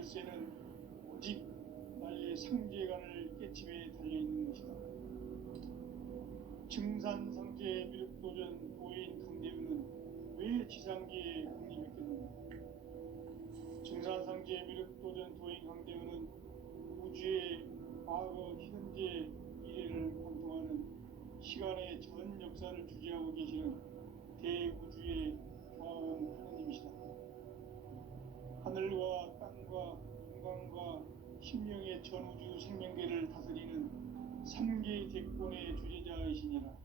열쇠는 오직 나의 상제간을 깨침에 달려있는 것이다. 증산상제 미륵도전 도인 강대우는 왜 지상계에 강림했겠는가? 증산상제 미륵도전 도인 강대우는 우주의 과거, 현재, 미래를 관통하는 시간의 전 역사를 주재하고 계시는 대우주의 교황 하느님이시다. 하늘과 땅과 인간과 심령의 전우주 생명계를 다스리는 삼계 대권의 주재자이시니라.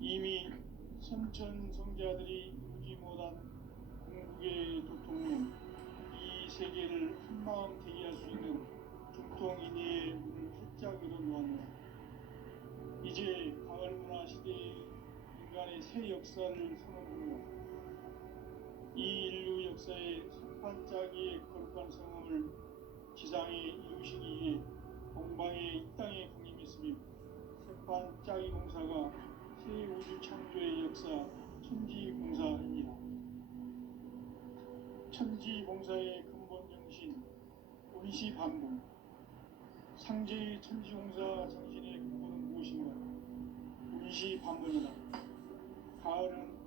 이미 선천성자들이 이루지 못한 궁극의 도통으로 이 세계를 한마음 대기할 수 있는 중통인의의 문을 활짝 열어놓았노라. 이제 가을문화 시대의 인간의 새 역사를 선언하노라. 이 인류 역사의 석판짜기의 거룩한 성함을 지상에 이루시기 위해 동방의 이 땅에 강림했으며 석판짜기 공사가 새 우주 창조의 역사 천지공사입니다. 천지공사의 근본 정신 원시반복. 상제의 천지공사 정신의 근본은 무엇인가? 원시반복이다. 가을은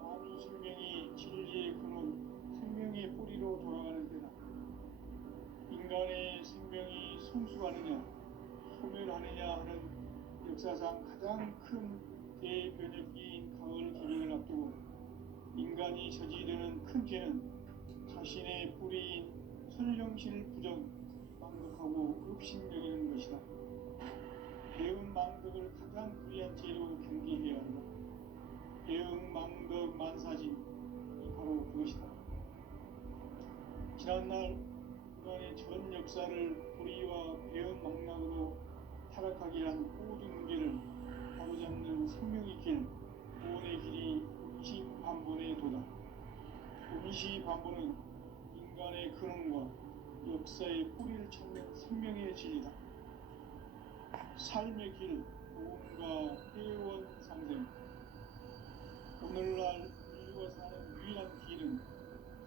만유 생명이 진리의 근원, 생명의 뿌리로 돌아가는 때다. 인간의 생명이 성숙하느냐, 소멸하느냐 하는 역사상 가장 큰 대변혁기인 가을 개명을 앞두고 인간이 저지르는 큰 죄는 자신의 뿌리인 설령신을 망덕하고 읍신여기는 것이다. 배운 망덕을 가장 불리한 죄로 경계해야 한다. 배응 망덕 만사진이 바로 그것이다. 지난날 인간의 전 역사를 불의와 배응 망락으로 타락하게 한 모든 문제를 바로잡는 생명의 길, 구원의 길이 원시반본의 도다. 원시반본은 인간의 근원과 역사의 뿌리를 찾는 생명의 진리다. 삶의 길, 도움과 회원 상생. 오늘날 인류가 사는 유일한 길은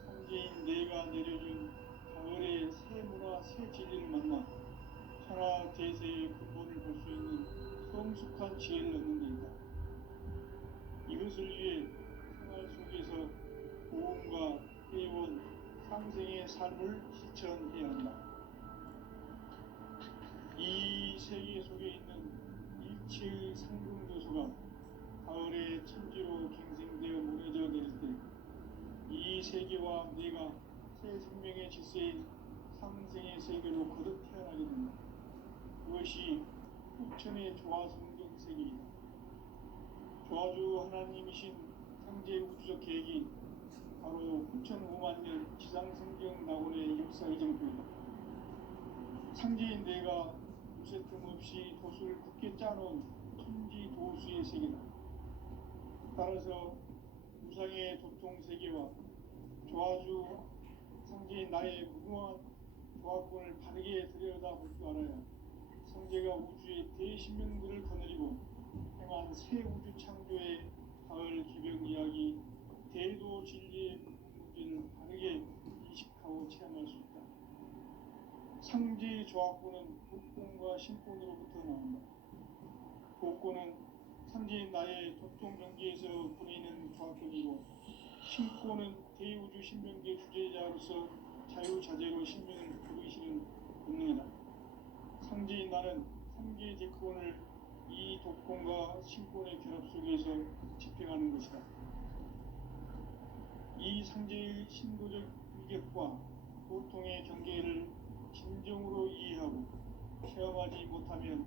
상제인 내가 내려준 가을의 새 문화, 새 진리를 만나 천하 대세의 근본을 볼 수 있는 성숙한 지혜를 얻는 데이다. 이것을 위해 생활 속에서 도움과 회원, 상생의 삶을 실천해야 한다. 이 세계 속에 있는 일체의 상승조소가 가을의 천지로 갱생되어 무너져 내릴 때 이 세계와 내가 새 생명의 질서인 상생의 세계로 거듭 태어나게 된다. 그것이 후천의 조화성경 세계이다. 조화주 하나님이신 상제 우주적 계획이 바로 9,5만 년 지상성경 낙원의 역사 의정표이다. 상제인 내가 요새 틈없이 도수를 굳게 짜놓은 천지 도수의 세계다. 따라서 우상의 도통 세계와 조화주 상제인 나의 무궁한 조화권을 바르게 들여다볼 줄 알아야 상제가 우주의 대신명들을 거느리고 행한 새 우주 창조의 가을 기병 이야기, 대도 진리의 문제를 바르게 인식하고 체험할 수 있다. 상제의 조화권은 복권과 신권으로부터 나온다. 복권은 상제인 나의 도통 경계에서 보내는 조화권이고, 신권은 대우주 신명계 주재자로서 자유자재로 신명을 부르시는 본능이다. 상제인 나는 상제의 대권을 이 독권과 신권의 결합 속에서 집행하는 것이다. 이 상제의 신도적 위격과 고통의 경계를 진정으로 이해하고 체험하지 못하면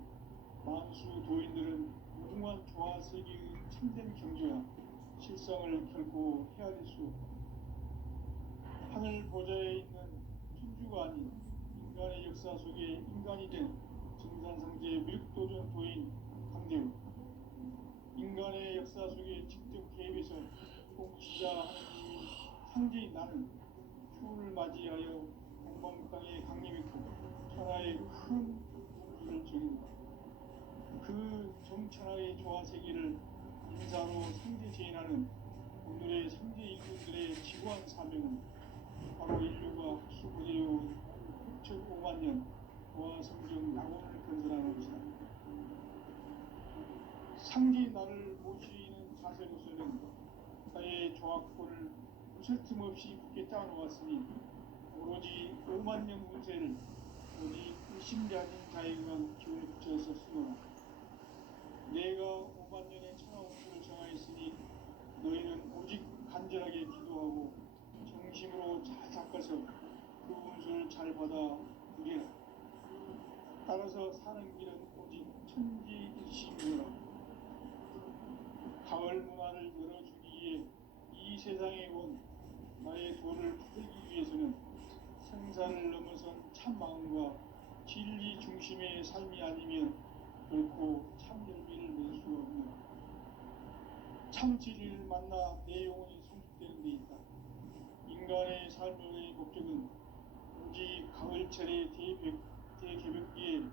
만수 도인들은 무궁한 조화세계의 참된 경지와 실상을 결코 헤아릴 수 없다. 하늘 보좌에 있는 천주가 아닌 인간의 역사 속에 인간이 된 증산상제 미륵도전 도인 강대우. 인간의 역사 속에 직접 개입해서 통치자 하느님이 상제인 나는 휴를 맞이하여 동방 땅에 강림했고 천하의 큰 우주를 정인다. 그 정천하의 조화세계를 인사로 상제 재인하는 오늘의 상제 일꾼들의 지구한 사명은 바로 인류가 학수고대로 5만 년 보아 성경 낙원을 건설하는 것이다. 상지 나를 모시는 자세로서는 나의 조합권을 무쇠 틈 없이 굳게 짜놓았으니 오로지 5만 년 운세를 오직 의심자진 자에게만 기운을 붙여서 쓰노라. 내가 5만 년의 천하 운수를 정하였으니 너희는 오직 간절하게 기도하고 정심으로 잘 닦아서 그 운수를 잘 받아 누리라. 따라서 사는 길은 오직 천지일심이라. 가을 문화를 열어주기 위해 이 세상에 온 나의 도를 받기 위해서는 생사를 넘어선 참 마음과 진리 중심의 삶이 아니면 결코 참 열매를 맺을 수가 없노라. 참 진리를 만나 내 영혼이 성숙되는 데 있다. 인간의 삶의 목적은 오직 가을철의 대개벽기에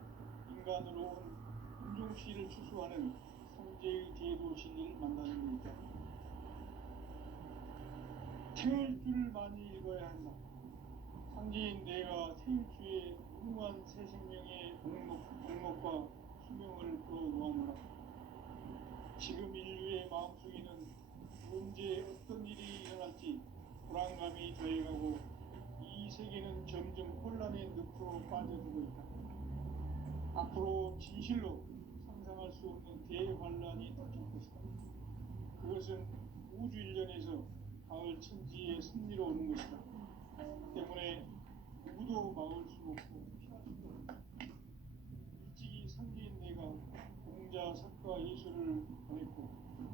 인간으로 온 운종씨를 추수하는 성제의 대도 진리를 만나는 데 있다. 태일주를 많이 읽어야 한다. 상지인 내가 태일주의 무궁한 새 생명의 복목과 수명을 끌어놓아노라. 지금 인류의 마음속에는 언제 어떤 일이 일어날지 불안감이 더해가고 이 세계는 점점 혼란의 늪으로 빠져들고 있다. 앞으로 진실로 상상할 수 없는 대환란이 닥칠 것이다. 그것은 우주 일련에서 가을 천지의 섭리로 오는 것이다. 때문에 누구도 막을 수 없고 피할 수도 없다. 일찍이 상지인 내가 공자, 석가, 예수를 보냈고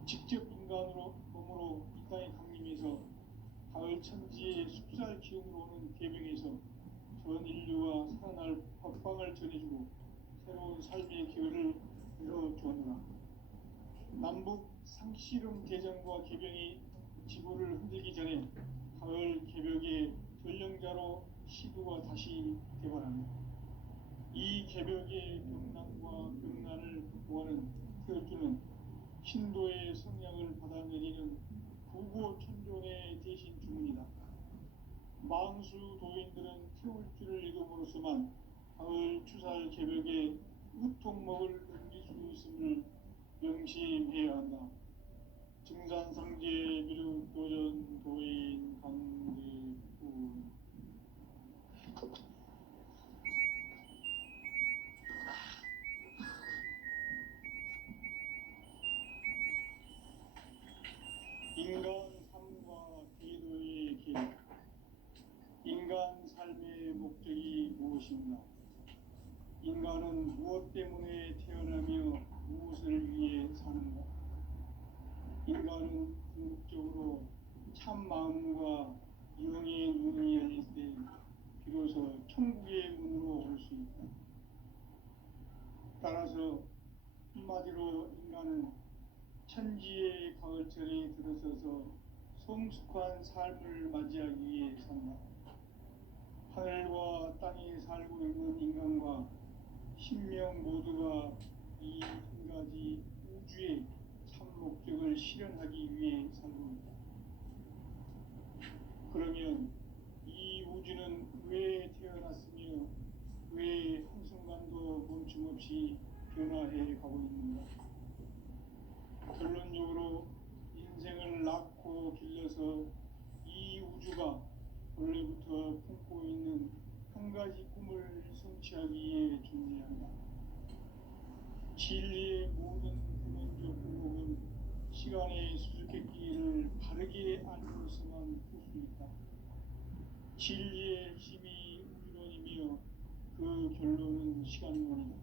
직접 인간으로 몸으로 이 땅에 강림해서 가을 천지의 숲살 기운으로 오는 계명에서 전 인류와 살아날 법방을 전해주고 새로운 삶의 기회를 열어주었노라. 남북 상씨름 대전과 개병이 지구를 흔들기 전에 가을 개벽의 전령자로 시구가 다시 개발합니다. 이 개벽의 병난과 병난을 극복하는 태울주는 신도의 성향을 받아내리는 구고천존의 대신 주문이다. 망수 도인들은 태울주를 읽음으로써만 가을 추살 개벽의 우통목을 넘길 수 있음을 명심해야 한다. 증산상제 미륵도전 도인 강대군. 인간 삶과 기도의 길. 인간 삶의 목적이 무엇인가? 인간은 무엇 때문에 태어나며 무엇을 위해 사는가? 인간은 궁극적으로 참 마음과 영의 눈이 열릴 때 비로소 천국의 문으로 올 수 있다. 따라서 한마디로 인간은 천지의 가을철에 들어서서 성숙한 삶을 맞이하기 위해 산다. 하늘과 땅에 살고 있는 인간과 신명 모두가 이 한 가지 우주의 참 목적을 실현하기 위해 살고 있다. 그러면 이 우주는 왜 태어났으며 왜 한순간도 멈춤없이 변화해 가고 있는가? 결론적으로 인생을 낳고 길러서 이 우주가 원래부터 품고 있는 한 가지 꿈을 성취하기 위해 존재한다. 진리의 모든 근원적 궁극은 시간의 수수께끼를 바르게 알고서만 풀 수 있다. 진리의 힘이 우주론이며 그 결론은 시간론이다.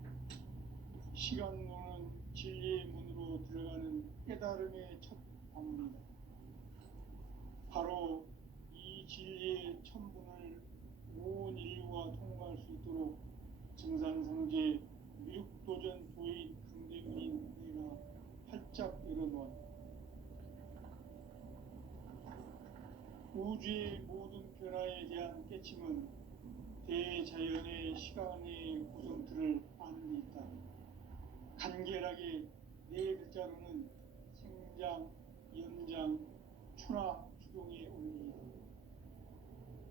시간론은 진리의 문으로 들어가는 깨달음의 첫 방문이다. 바로 이 진리의 천문을 온 인류가 통과할 수 있도록 증산상제 미륵도전 도인 강대군인 내가 활짝 열어놓았다. 우주의 모든 변화에 대한 깨침은 대자연의 시간의 구성틀을 아는 데 있다. 간결하게 네 글자로는 생장, 연장, 추나 추동의 원리이다.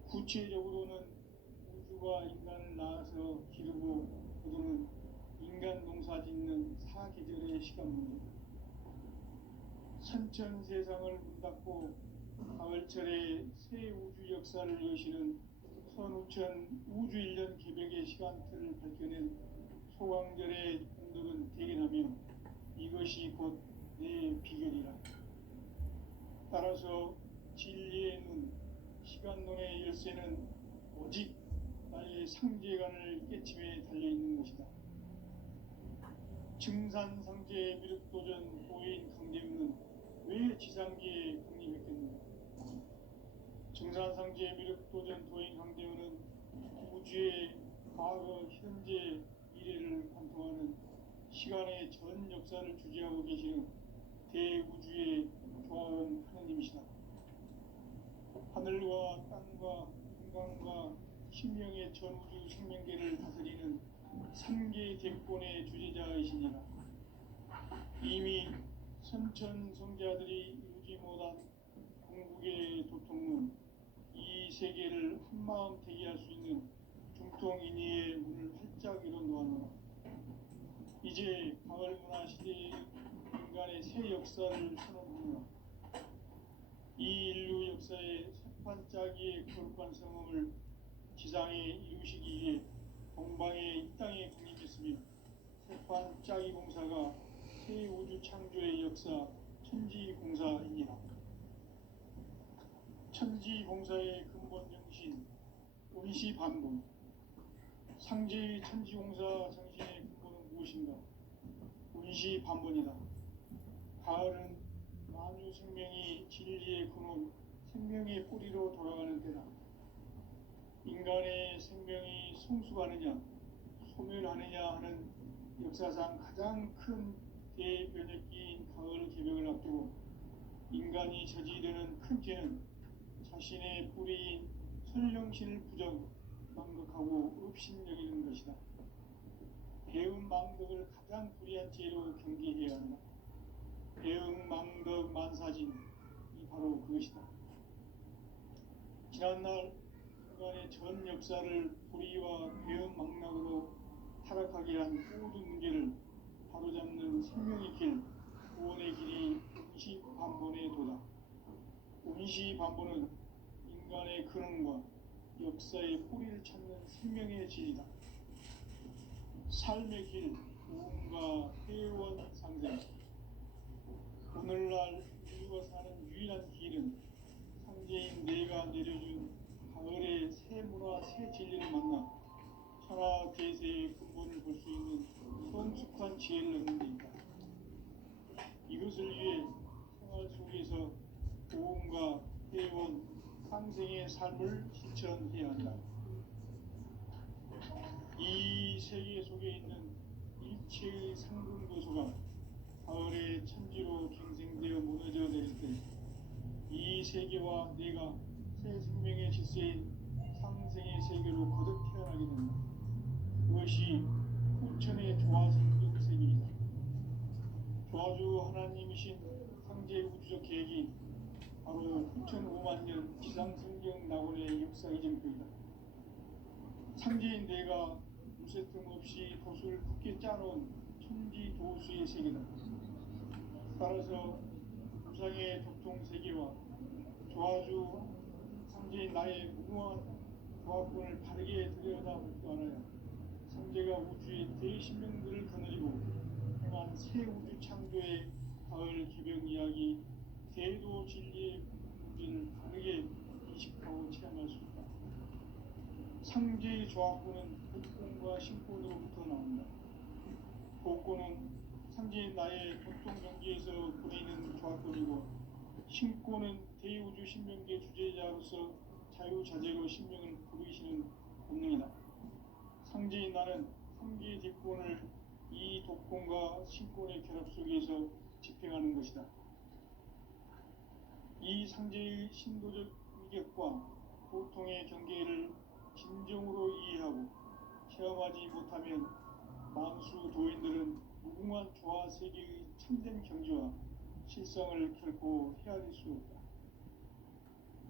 구체적으로는 우주가 천지가 인간을 낳아서 기르고 거두는 인간 농사 짓는 사계절의 시간 문제. 선천 세상을 문 닫고 가을철에 새 우주 역사를 여시는 선우천 우주일년 개벽의 시간틀을 밝혀낸 소강절의 공덕은 대견하며 이것이 곧 내 비결이라. 따라서 진리의 눈, 시간론의 열쇠는 오직 나의 상제관을 깨침에 달려있는 것이다. 증산상제 미륵도전 도인 강대우는 왜 지상기에 강림했겠는가? 증산상제 미륵도전 도인 강대우는 우주의 과거, 현재, 미래를 관통하는 시간의 전 역사를 주재하고 계시는 대우주의 조화원 하느님이시다. 하늘과 땅과 인간과 신명의 전우주 생명계를 다스리는 삼계 대권의 주재자이시니라. 이미 선천 성자들이 이루지 못한 궁극의 도통문, 이 세계를 한마음 대기할 수 있는 중통인의의 문을 활짝 열어 놓았노라. 이제 가을 문화 시대의 인간의 새 역사를 선언하노라. 이 인류 역사의 새판짜기의 거룩한 성험을 지상에 이루시기 위해 동방의 이 땅에 강림했으며 새판짜기 공사가 새 우주 창조의 역사 천지공사이니라. 천지공사의 근본 정신 운시반본. 상제의 천지공사 정신의 근본은 무엇인가? 운시반본이다. 가을은 만유 생명이 진리의 근원, 생명의 뿌리로 돌아가는 때다. 인간의 생명이 성숙하느냐, 소멸하느냐 하는 역사상 가장 큰 대변혁기인 가을 개벽을 앞두고 인간이 저지르는 큰 죄는 자신의 뿌리인 설령신을 부정, 망극하고 업신여기는 것이다. 배음 망덕을 가장 불의한 죄로 경계해야 한다. 배음 망덕 만사진이 바로 그것이다. 지난날 인간의 전 역사를 불의와 배음 망락으로 타락하게 한 모든 문제를 바로잡는 생명의 길, 구원의 길이 운시반본의 도다. 운시반본은 인간의 근원과 역사의 뿌리를 찾는 생명의 질이다. 삶의 길, 구원과 회원 상생. 오늘날 인류가 사는 유일한 길은 상제인 내가 내려준 가을의 새 문화, 새 진리를 만나 천하 대세의 근본을 볼 수 있는 성숙한 지혜를 얻는 데 있다. 이것을 위해 생활 속에서 보험과 회원, 상생의 삶을 실천해야 한다. 이 세계 속에 있는 일체의 상근고소가 가을의 천지로 갱생되어 무너져 내릴 때 이 세계와 내가 새 생명의 질서인 상생의 세계로 거듭 태어나게 된다. 그것이 후천의 조화성적 세계이다. 조화주 하나님이신 상제 우주적 계획이 바로 9,500,000년 지상성경 낙원의 역사 이전표이다. 상제인 내가 무쇠뜸 없이 도수를 굳게 짜놓은 천지 도수의 세계다. 따라서 우상의 도통 세계와 조화주 상제인 나의 무궁한 조합권을 바르게 들여다볼 줄 알아야 상제가 우주의 대신명들을 거느리고 행한 새 우주 창조의 가을 개벽 이야기, 대도 진리의 문제를 바르게 인식하고 체험할 수 있다. 상제의 조합권은 복권과 신권으로부터 나온다. 복권은 상제인 나의 보통 경계에서 부리는 조합권이고, 신권은 대우주 신명계 주제자로서 자유자재로 신명을 부르시는 본능이다. 상제인 나는 상계의 대권을 이 독권과 신권의 결합 속에서 집행하는 것이다. 이 상제의 신도적 위격과 보통의 경계를 진정으로 이해하고 체험하지 못하면 만수 도인들은 무궁한 조화 세계의 참된 경지와 실성을 결코 헤아릴 수 없다.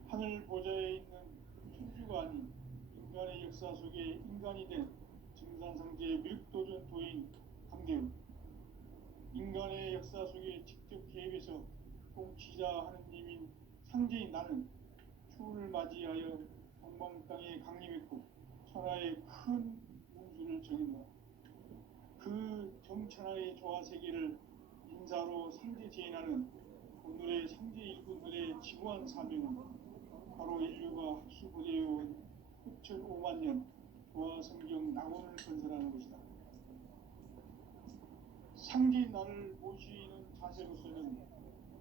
하늘 보좌에 있는 천주가 아닌 인간의 역사 속에 인간이 된 증산상제의 밀도전 도인 강대훈, 인간의 역사 속에 직접 개입해서 통치자 하느님인 상제인 나는 추운을 맞이하여 동방 땅에 강림했고 천하의 큰 운수를 정했노라. 그 정천하의 조화 세계를 인사로 상제 제인하는 오늘의 상제 일꾼들의 지구한 사명은 바로 인류가 학수고대해온 흡천 5만 년 조화 성경 낙원을 건설하는 것이다. 상제인 나를 모시는 자세로서는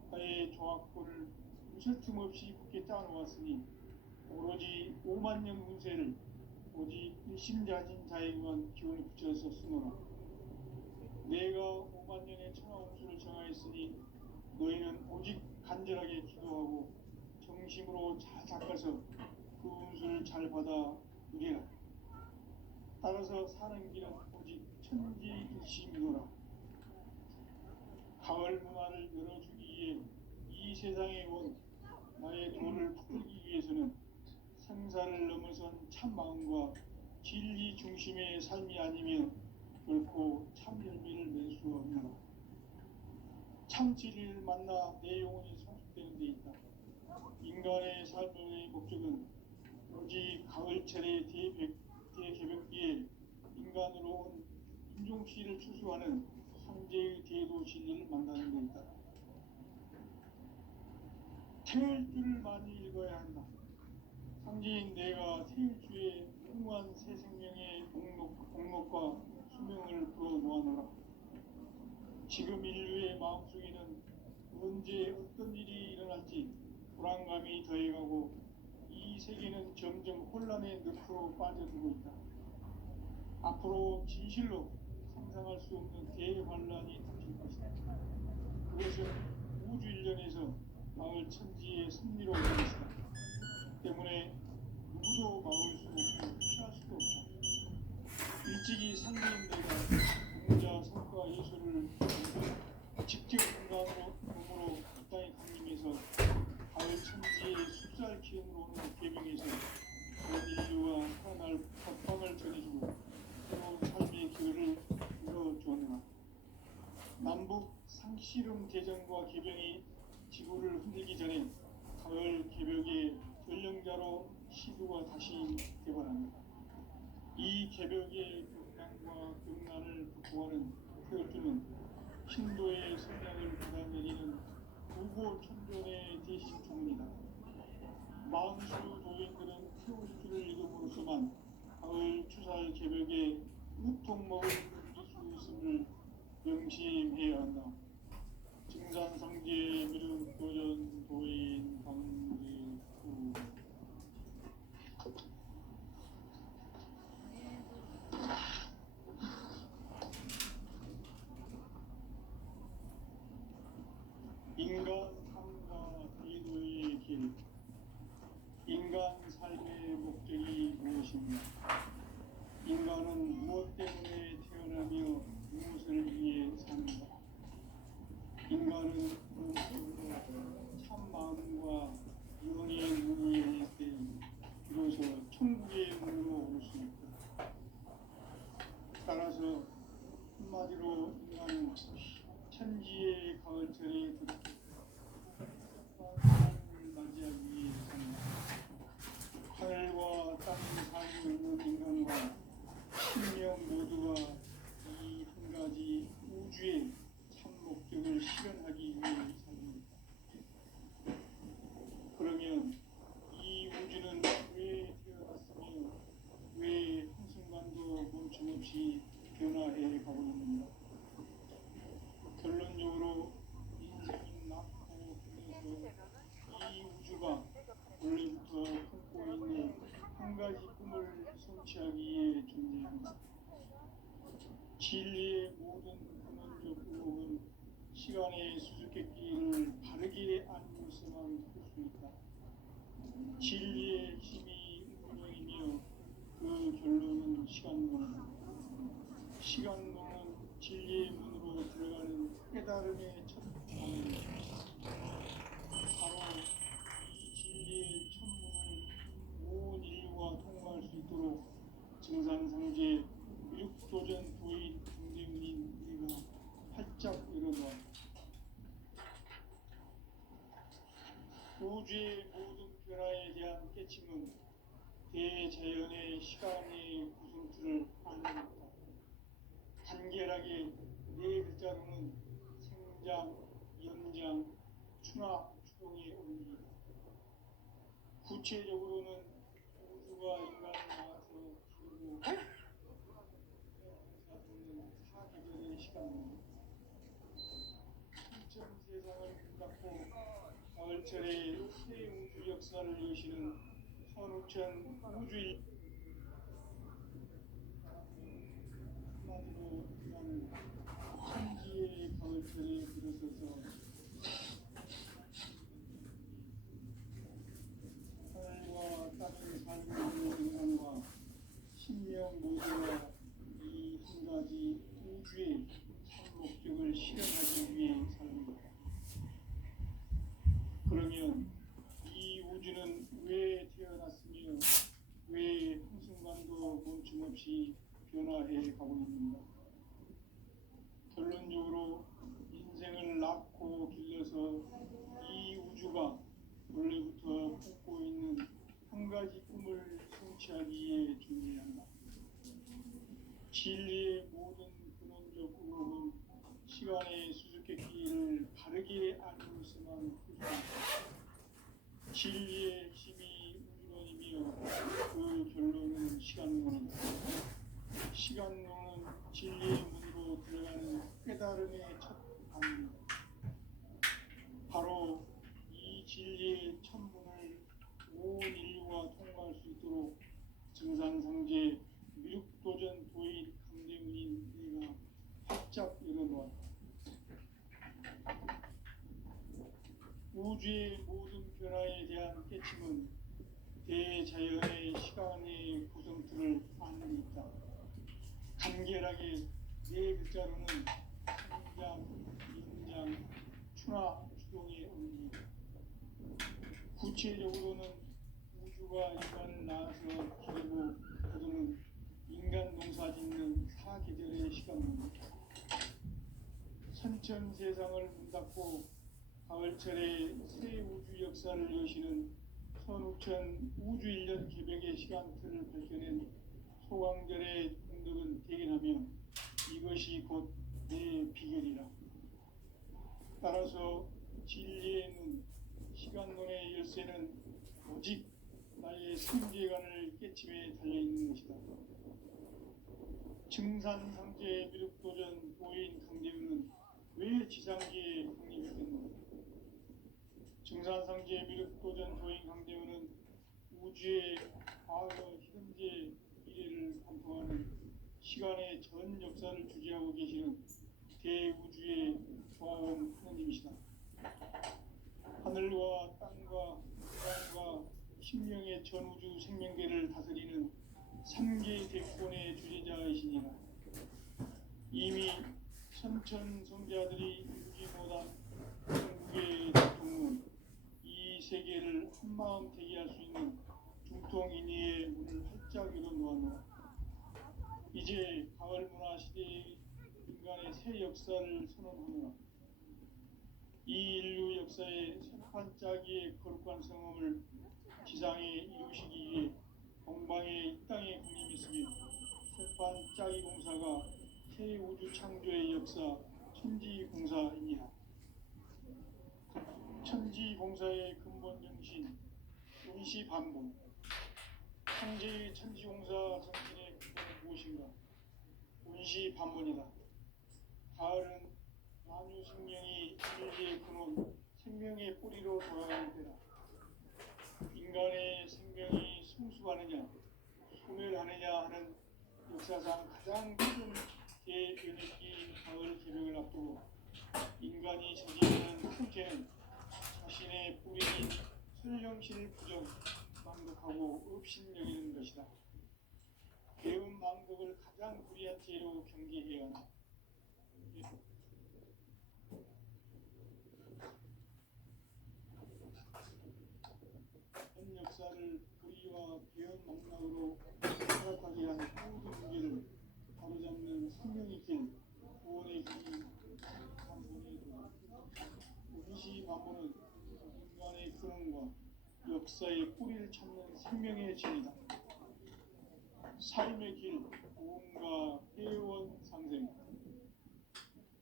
나의 조합권을 무슨 틈 없이 굳게 짜놓았으니 오로지 5만 년 운세를 오직 일심자진 자에게만 기운을 붙여서 쓰노라. 내가 5만 년의 천하 운수를 정하였으니 너희는 오직 간절하게 기도하고 정심으로 잘 닦아서 그 운수를 잘 받아 누리라. 따라서 사는 길은 오직 천지일심이노라. 가을 문화를 열어주기 위해 이 세상에 온 나의 도를 풀기 위해서는 생사를 넘어선 참 마음과 진리 중심의 삶이 아니면 결코 참 열매를 낼 수 없노라. 참 진리를 만나 내 영혼이 성숙되는 데 있다. 인간의 삶의 목적은 오직 가을철의 대개벽기에 인간으로 온 인종씨를 추수하는 상제의 대도 진리를 만나는 데 있다. 태울 줄을 많이 읽어야 한다. 상제인 내가 태울 주에 무궁한 새 생명의 목록과 수명을 풀어 놓아노라. 지금 인류의 마음속에는 언제 어떤 일이 일어날지 불안감이 더해가고 이 세계는 점점 혼란의 늪으로 빠져들고 있다. 앞으로 진실로 상상할 수 없는 대환란이 닥칠 것이다. 그것은 우주 일련에서 마을 천지의 섭리로 오는 것이다. 때문에 누구도 막을 수 없고 피할 수도 없다. 일찍이 상제인 내가 공자 성과 예술을 직접 인간으로 몸으로 이 땅에 강림해서 가을 천지의 숫살 기운으로 오는 계명에서 온 인류가 살아날 법방을 전해주고 새로운 삶의 기회를 열어주었노라. 남북 상씨름 대전과 개병이 지구를 흔들기 전에 가을 개벽의 전령자로 시두가 다시 개발합니다. 이 개벽의 격난과 경난을 극복하는 태어주는 신도의 성량을 받아내리는 구고 천존의 대신 주문이다. 만수 도인들은 태울주를 읽음으로써만 가을 추살 개벽에 으통먹을 누릴 수 있음을 명심해야 한다. 증산상제의 미륵 도전 도인 강대훈. 인간 삶과 대도의 길. 인간 삶의 목적이 무엇인가? 인간은 무엇 때문에 태어나며 무엇을 위해 사는가? 인간은 참 마음과 영의 문이 열릴 때 비로소 천국의 문으로 올 수 있다. 따라서 한마디로 인간은 천지의 가을철에 삶을 맞이하기 위해 산다. 하늘과 땅을 살고 있는 인간과 신명 모두가 이 한 가지 우주의 참 목적을 실현하기 위해 삽니다. 그러면 이 우주는 왜 태어났으며 왜 한순간도 멈춤없이 변화해 가고 있는가? 결론적으로 인생은 낳고 끝내서 이 우주가 원래부터 품고 있는 한 가지 꿈을 성취하기 위해 존재합니다. 진리의 모든 근원적 의혹은 시간의 수수께끼를 바르게 알고서만 풀 수 있다. 진리의 힘이 운명이며 그 결론은 시간론이다. 시간론은 진리의 문으로 들어가는 깨달음의 첫 방입니다. 바로 이 진리의 천문을 온 인류가 통과할 수 있도록 증산상제 미륵도전 도인 강대훈인 내가 활짝 열어놓아 우주의 모든 변화에 대한 깨침은 대자연의 시간의 구성틀을 아는 것이다. 간결하게 네 글자로는 생장, 연장, 추나 추동의 원리이다. 구체적으로는 우주가 인간을 낳아서 기르고 사는 사계절의 시간입니다. 신천 세상을 닫고 가을철에 새 우주 역사를 여시는 선우천 우주일 한마디로 나는 천지의 가을철에 들어서서 하늘과 땅을 살고 있는 인간과 신명 모두가 이 한 가지 우주의 참 목적을 실현하기 위해 삽니다. 그러면 이 우주는 왜 태어났으며 왜 한순간도 멈춤없이 변화해 가고 있는가? 결론적으로 인생을 낳고 길러서 이 우주가 원래부터 품고 있는 한 가지 꿈을 성취하기 위해 존재한다. 진리의 모든 근원적 의혹은 시간의 수수께끼를 바르게 알고서만 풀수있다. 진리의 핵심이 우주론이며 그 결론은 시간론이다. 시간론은 진리의 문으로 들어가는 깨달음의 첫 단계다. 바로 이 진리의 첫 문을 온 인류가 통과할 수 있도록 증산상제 미륵도전 도인 강대훈인 내가 활짝 열어놓았다. 우주의 모든 변화에 대한 깨침은 대자연의 시간의 구성틀을 아는 데 있다. 간결하게 네 글자로는 생장, 인장, 추나 추동의 원리이다. 구체적으로는 우주가 인간을 낳아서 기르고 거두는 인간 농사 짓는 사계절의 시간입니다. 선천 세상을 문 닫고 가을철에 새 우주 역사를 여시는 선우천 우주 1년 개벽의 시간틀을 밝혀낸 소강절의 공덕은 대견하며 이것이 곧 내 비결이라. 따라서 진리의 눈, 시간론의 열쇠는 오직 나의 생계관을 깨침에 달려있는 것이다. 증산상제 미륵도전 도인 강대훈은 왜 지상계에 확립했겠는가? 증산상제 미륵도전 도인 강대훈은 우주의 과거, 현재, 미래를 관통하는 시간의 전 역사를 주재하고 계시는 대우주의 조화원 하나님이시다. 하늘과 땅과 인간과 신명의 전우주 생명계를 다스리는 3계 대권의 주재자이시니라. 이미 선천 성자들이 이루지 못한 전국의 대통은 이 세계를 한마음 대기할 수 있는 중통인의의 문을 활짝 열어놓았노라. 이제 가을 문화 시대의 인간의 새 역사를 선언하노라. 이 인류 역사의 새판짜기의 거룩한 성험을 지상에 이루시기 위해 공방에 이 땅에 군림했으며 새판짜기 공사가 새 우주 창조의 역사 천지공사이니라. 천지공사의 근본 정신 운시반복. 창제의 천지공사 정신의 근본은 무엇인가? 운시반복이다. 가을은 만유 생명이 진리의 근원, 생명의 뿌리로 돌아가는 때다. 인간의 생명이 성숙하느냐, 소멸하느냐 하는 역사상 가장 큰 대변혁기인 가을 개벽을 앞두고 인간이 저지르는 큰 죄는 자신의 뿌리인 설령신을 부정, 망독하고 업신여기는 것이다. 배운 망독을 가장 불의한 죄로 경계해야 한다. 현 역사를 불의요 미세먼지와 비온 망락으로 타락하게 한 모든 문제를 바로잡는 생명의 길, 구원의 길이 한번에도 이것이 바보는 인간의 근원과 역사의 뿌리를 찾는 생명의 진이다. 삶의 길, 구원과 회원 상생.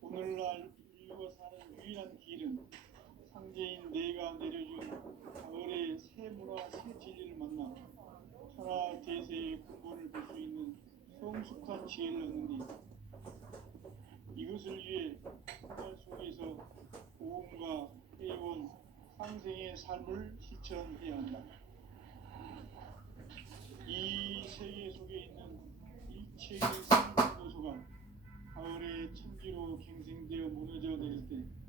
오늘날 인류가 사는 유일한 길은 상제인 내가 내려준 가을의 새 문화, 새 진리를 만나 천하 대세의 근본을 볼 수 있는 성숙한 지혜를 얻는 데이다. 이것을 위해 생활 속에서 고음과 회원, 상생의 삶을 실천해야 한다. 이 세계 속에 있는 일체의 생명 요소가 가을의 천지로 갱생되어 무너져 내릴 때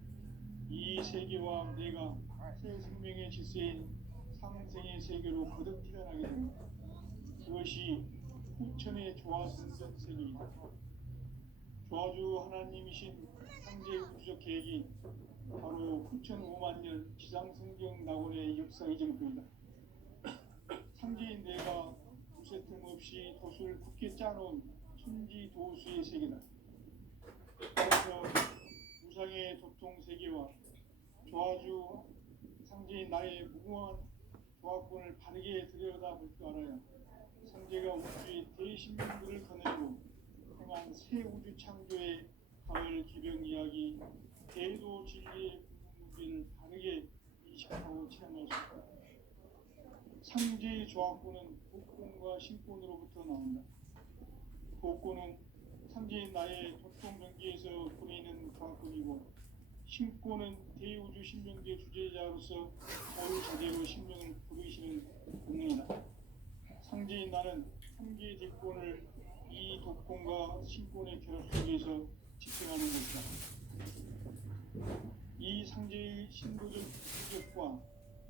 이 세계와 내가 새 생명의 질서인 상생의 세계로 거듭 태어나게 됩니다. 그것이 후천의 조화성전 세계이다. 조화주 하나님이신 상제 우주적 계획이 바로 후천 5만 년 지상성경 낙원의 역사 이전부이다. 상제인 내가 무쇠 틈 없이 도수를 굳게 짜놓은 천지 도수의 세계다. 따라서 우상의 도통 세계와 조화주 상제인 나의 무궁한 조화권을 바르게 들여다볼 줄 알아야 상제가 우주의 대신명들을 거느리고 행한 새 우주 창조의 가을 기병 이야기, 대도 진리의 궁극 문제를 바르게 인식하고 체험할 수 있다. 상제의 조화권은 복권과 신권으로부터 나온다. 복권은 상제인 나의 도통 경계에서 보내는 조화권이고, 신권은 대우주 신명계 주제자로서 자유자재로 신명을 부르시는 본능이다. 상제인 나는 한계의 대권을 이 독권과 신권의 결합 속에서 집행하는 것이다. 이 상제의 신도적 규격과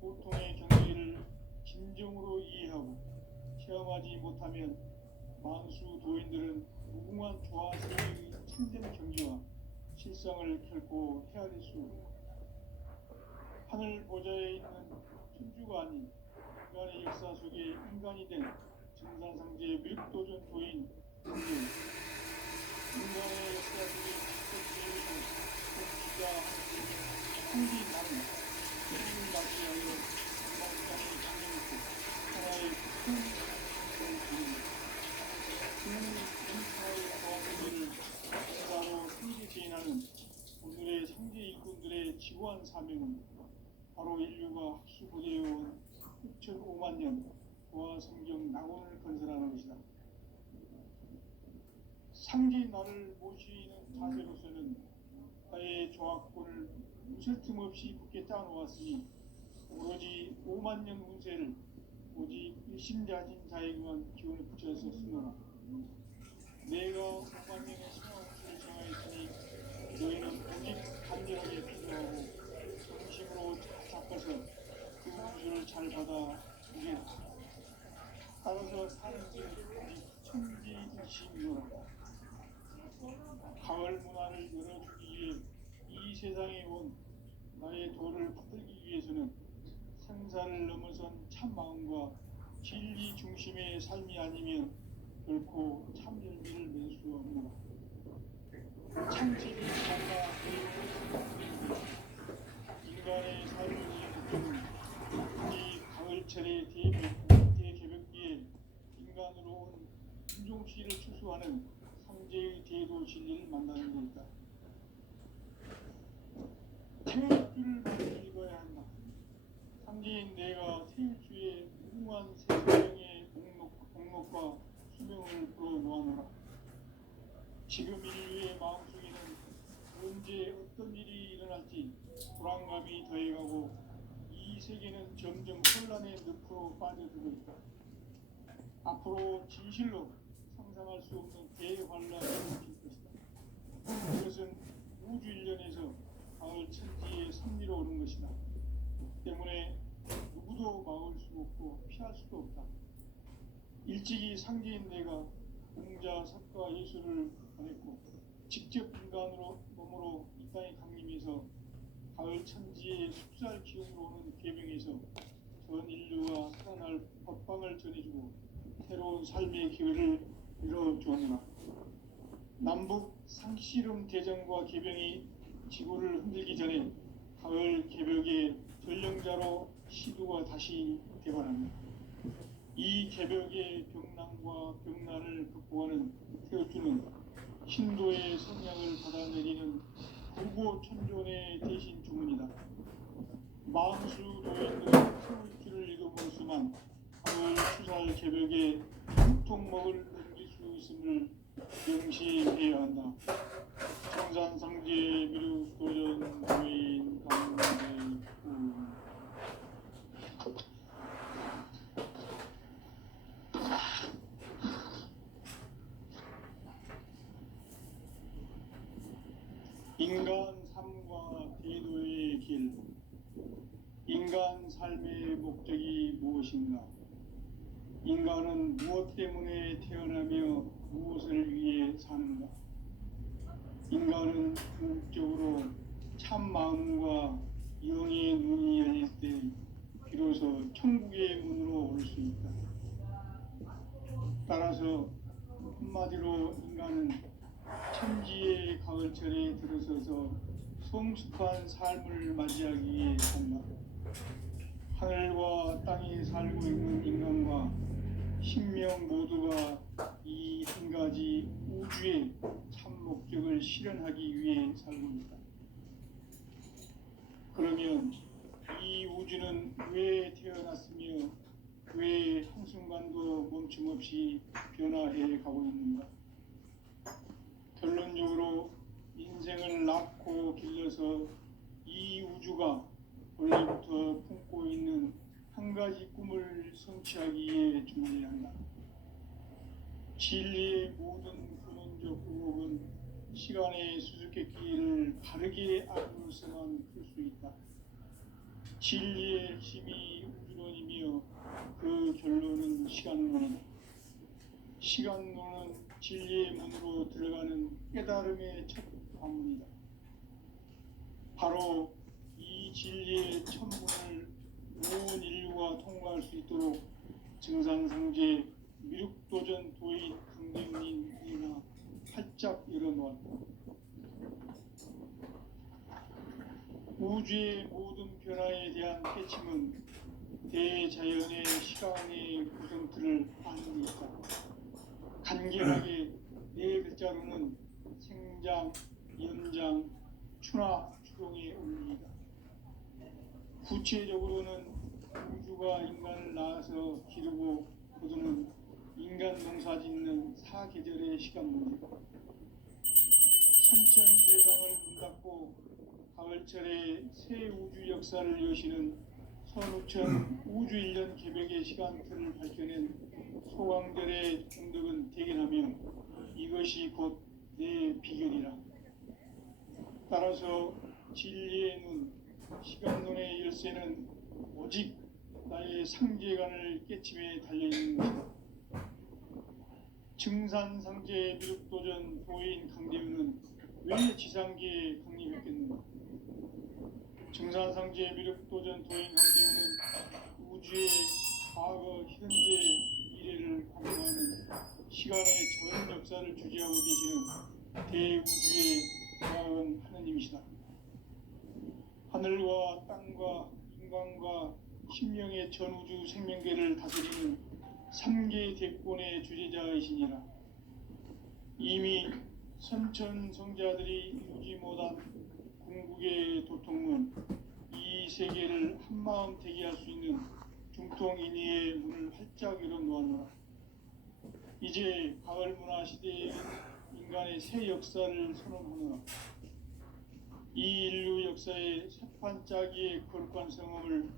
보통의 경계를 진정으로 이해하고 체험하지 못하면 만수 도인들은 무궁한 조화세계의 참된 경지와 실상을 결코 헤아릴 수 없다. 하늘 보좌에 있는 천주가 아닌 인간의 역사 속에 인간이 된 증산상제 밀도전 도인 인간의 역사 속에 직접 제일이고 복지자 한지 나는 생을 맞이하여 건강상에 강해놓고 하나의 큰 성공을 부릅니다. 그 인사의 조화세계를 인사로 승리 제인하는 오늘의 상제 일꾼들의 지구한 사명은 바로 인류가 학수고대해온 6,5만 년 도화 성경 낙원을 건설하는 것이다. 상제인 나를 모시는 자세로서는 나의 조화권을 무쇠 틈 없이 굳게 짜놓았으니 오로지 5만 년 운세를 오직 일심자진 자에게만 기운을 붙여서 쓰노라. 내가 5만 년의 신화 운세를 정하였으니 너희는 오직 간절하게 기도하고 정심으로 잡아서 그 운수를 잘 받아 보게라. 따라서 사는 길은 오직 천지일심이노라. 가을 문화를 열어주기 위해 이 세상에 온 나의 도를 붙들기 위해서는 생사를 넘어선 참 마음과 진리 중심의 삶이 아니면 결코 참 열매를 맺을 수 없노라. 참진이 뭔가 인간의 삶의 목적은 이 가을철의 대개벽기에 인간으로 온 인종씨를 추수하는 상제의 대도 진리를 만나는 것이다. 태일주를 먼저 읽어야 한다. 상제인 내가 태일주의 무궁한 생명의 목록과 수명을 불어놓아노라. 지금 인류의 마음속에는 언제 어떤 일이 일어날지 불안감이 더해가고 이 세계는 점점 혼란의 늪으로 빠져들고 있다. 앞으로 진실로 상상할 수 없는 대환란이 닥칠 것이다. 그것은 우주 일련에서 가을 천지의 섭리로 오는 것이다. 때문에 누구도 막을 수 없고 피할 수도 없다. 일찍이 상제인 내가 공자, 석가, 예수를 보냈고 직접 인간으로 몸으로 이 땅에 강림해서 가을 천지의 숙살 기운으로 오는 계명에서 전 인류가 살아날 법방을 전해주고 새로운 삶의 기회를 열어주었노라. 남북 상씨름 대전과 개병이 지구를 흔들기 전에 가을 개벽의 전령자로 시두가 다시 대발합니다. 이 개벽의 병난과 병난을 극복하는 태어주는 신도의 성량을 받아내리는 구고천존의 대신 주문이다. 망수도에 있는 태울줄을 읽어볼 수만 가을 추살 개벽에 통목을 넘길 수 있음을 명시해야 한다. 청산상제 미륵도전 도인 강대구 인간 삶과 대도의 길. 인간 삶의 목적이 무엇인가? 인간은 무엇 때문에 태어나며 무엇을 위해 사는가? 인간은 궁극적으로 참 마음과 영의 눈이 열릴 때 비로소 천국의 문으로 올 수 있다. 따라서 한마디로 인간은 천지의 가을철에 들어서서 성숙한 삶을 맞이하기 위해 산다. 하늘과 땅에 살고 있는 인간과 신명 모두가 이 한 가지 우주의 참 목적을 실현하기 위해 살고 있다. 그러면 이 우주는 왜 태어났으며 왜 한순간도 멈춤없이 변화해 가고 있는가? 결론적으로 인생을 낳고 길러서 이 우주가 원래부터 품고 있는 한 가지 꿈을 성취하기 위해 준비해야 한다. 진리의 모든 근원적 의혹은 시간의 수수께끼를 바르게 알고서만 풀 수 있다. 진리의 핵심이 우주론이며 그 결론은 시간론이다. 시간론은 진리의 문으로 들어가는 깨달음의 첫 관문이다. 바로 이 진리의 첫 문을 온 인류가 통과할 수 있도록 증산상제 미륵도전 도인 강대훈이나 활짝 열어놓았다. 우주의 모든 변화에 대한 깨침은 대자연의 시간의 구성틀을 아는 데 있다. 간결하게 네 글자로는 생장, 연장, 추나 추동의 원리이다. 구체적으로는 우주가 인간을 낳아서 기르고 거두는 인간 농사 짓는 사계절의 시간문이다. 천천 세상을 문 닫고 가을철에 새 우주 역사를 여시는 선우천 우주 1년 개벽의 시간틀을 밝혀낸 소강들의 공덕은 대견하며 이것이 곧 내 비결이라. 따라서 진리의 눈, 시간론의 열쇠는 오직 나의 상제관을 깨침에 달려있는 것이다. 증산상제 미륵도전 도인 강대훈은 왜 지상계에 강림했겠는가? 증산상제 미륵도전 도인 강대훈은 우주의 과거, 현재, 미래를 관통하는 시간의 전 역사를 주재하고 계시는 대우주의 고아원 하느님이시다. 하늘과 땅과 인간과 신명의 전우주 생명계를 다스리는 3개 대권의 주재자이시니라. 이미 선천성자들이 이루지 못한 궁극의 도통문, 이 세계를 한마음 되게 할 수 있는 중통인의의 문을 활짝 열어놓았노라. 이제 가을 문화 시대에 인간의 새 역사를 선언하노라. 이 인류 역사의 새판짜기의 거룩한 성험을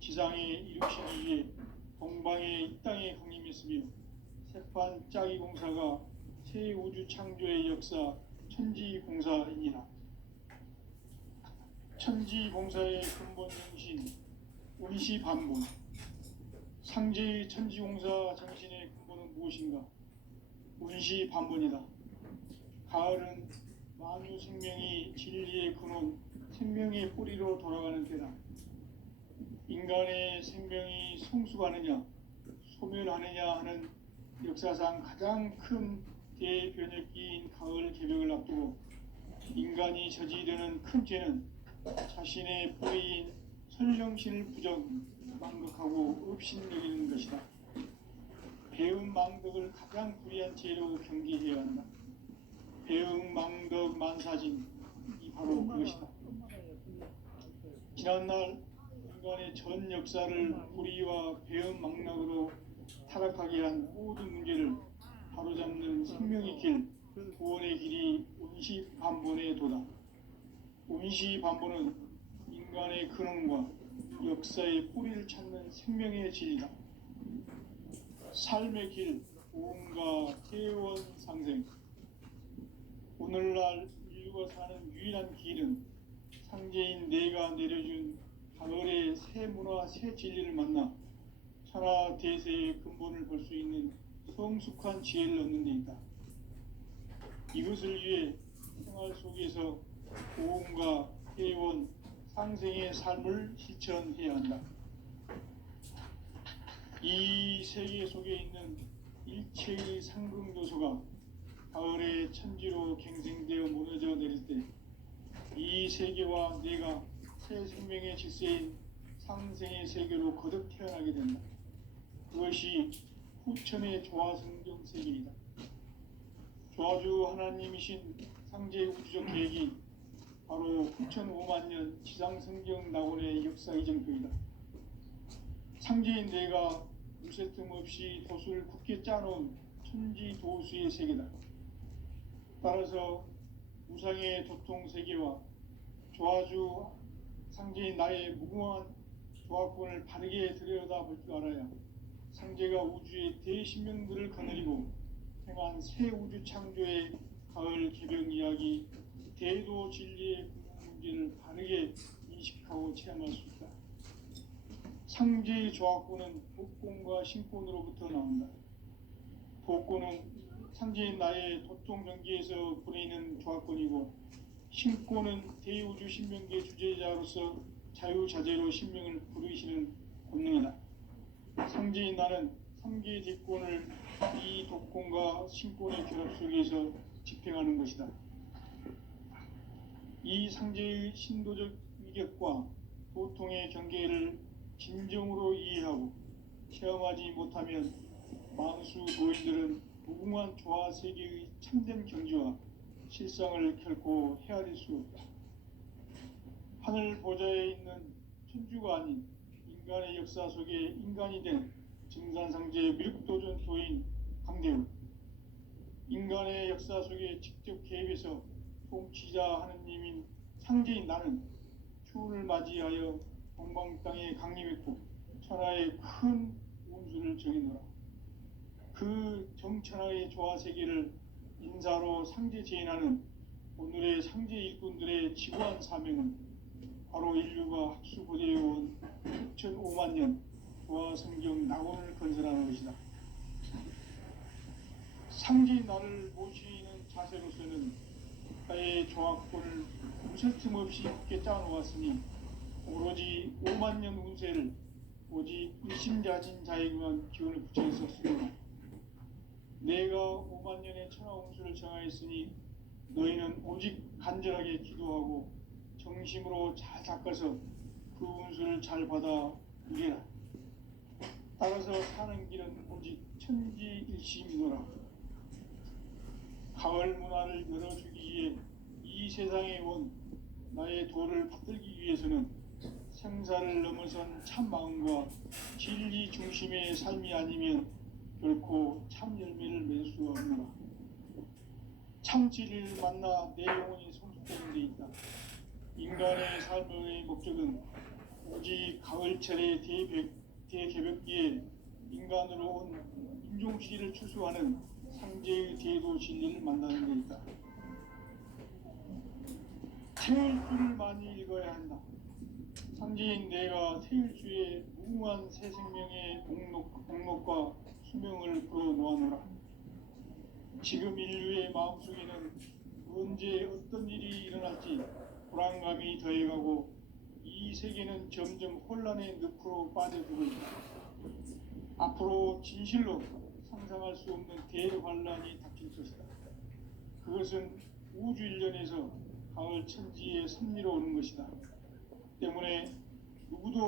지상에 이루시기 위해 동방의 이 땅에 강림했으며 새판짜기 공사가 새 우주 창조의 역사 천지공사이니라. 천지공사의 근본 정신 운시반본. 상제의 천지공사 정신의 근본은 무엇인가? 운시반본이다. 가을은 만유 생명이 진리의 근원, 생명의 뿌리로 돌아가는 때다. 인간의 생명이 성숙하느냐, 소멸하느냐 하는 역사상 가장 큰 대변혁기인 가을 개벽을 앞두고 인간이 저지르는 큰 죄는 자신의 뿌리인 선령신을 망각하고 업신여기는 것이다. 배은망덕을 가장 불의한 죄로 경계해야 한다. 배은망덕 만사진이 바로 그것이다. 지난날 인간의 전 역사를 불의와 배은망락으로 타락하게 한 모든 문제를 바로잡는 생명의 길, 구원의 길이 운시반본의 도다. 운시반본은 인간의 근원과 역사의 뿌리를 찾는 생명의 진리다. 삶의 길, 고음과 태원 상생. 오늘날 인류가 사는 유일한 길은 상제인 내가 내려준 가을의 새 문화, 새 진리를 만나 천하 대세의 근본을 볼 수 있는 성숙한 지혜를 얻는 데 있다. 이것을 위해 생활 속에서 고음과 태원, 상생의 삶을 실천해야 한다. 이 세계 속에 있는 일체의 상극 요소가 가을의 천지로 갱생되어 무너져 내릴 때 이 세계와 내가 새 생명의 질서인 상생의 세계로 거듭 태어나게 된다. 그것이 후천의 조화성경 세계이다. 조화주 하나님이신 상제 우주적 계획이 바로 후천 5만 년 지상성경 낙원의 역사 이정표이다. 상제인 내가 무쇠 틈 없이 도수를 굳게 짜놓은 천지 도수의 세계다. 따라서 무상의 도통 세계와 조화주 상제인 나의 무궁한 조화권을 바르게 들여다볼 줄 알아야 상제가 우주의 대신명들을 거느리고 행한 새 우주 창조의 가을 개벽 이야기, 대도 진리의 문제를 바르게 인식하고 체험할 수 있다. 상제의 조화권은 복권과 신권으로부터 나온다. 복권은 상제인 나의 도통 경계에서 보내는 조화권이고, 신권은 대우주 신명계 주제자로서 자유자재로 신명을 부르시는 권능이다. 상제인 나는 상계 직권을 이 독권과 신권의 결합 속에서 집행하는 것이다. 이 상제의 신도적 위격과 도통의 경계를 진정으로 이해하고 체험하지 못하면 만수 도인들은 무궁한 조화 세계의 참된 경지와 실상을 결코 헤아릴 수 없다. 하늘 보좌에 있는 천주가 아닌 인간의 역사 속에 인간이 된 증산상제 미륵도전 도인 강대우, 인간의 역사 속에 직접 개입해서 통치자 하느님인 상제인 나는 추운을 맞이하여 동방 땅에 강림했고 천하의 큰 운수를 정해놓아. 그 정천하의 조화세계를 인사로 상제 제인하는 오늘의 상제 일꾼들의 지구한 사명은 바로 인류가 학수고대해온 6,500만 년 조화성경 낙원을 건설하는 것이다. 상제인 나를 모시는 자세로서는 나의 조화권을 무쇠틈 없이 굳게 짜놓았으니 오로지 5만 년 운세를 오직 일심자진 자에게만 기운을 붙여 있었으므로 내가 5만 년의 천하 운수를 정하였으니 너희는 오직 간절하게 기도하고 정심으로 잘 닦아서 그 운수를 잘 받아 누리라. 따라서 사는 길은 오직 천지일심이노라. 가을 문화를 열어주기 위해 이 세상에 온 나의 도를 받들기 위해서는 생사를 넘어선 참 마음과 진리 중심의 삶이 아니면 결코 참 열매를 맺을 수 없노라. 참 진리를 만나 내 영혼이 성숙되는 데 있다. 인간의 삶의 목적은 오직 가을철의 대개벽기에 인간으로 온 인종시를 추수하는 상제의 대도 진리를 만나는 데 있다. 태일주를 많이 읽어야 한다. 상제인 내가 태일주의 무궁한 새 생명의 목록과 수명을 풀어놓아노라. 지금 인류의 마음속에는 언제 어떤 일이 일어날지 불안감이 더해가고 이 세계는 점점 혼란의 늪으로 빠져들고 있다. 앞으로 진실로 상상할 수 없는 대환란이 닥칠 것이다. 그것은 우주 일련에서 가을 천지의 섭리로 오는 것이다. 때문에 누구도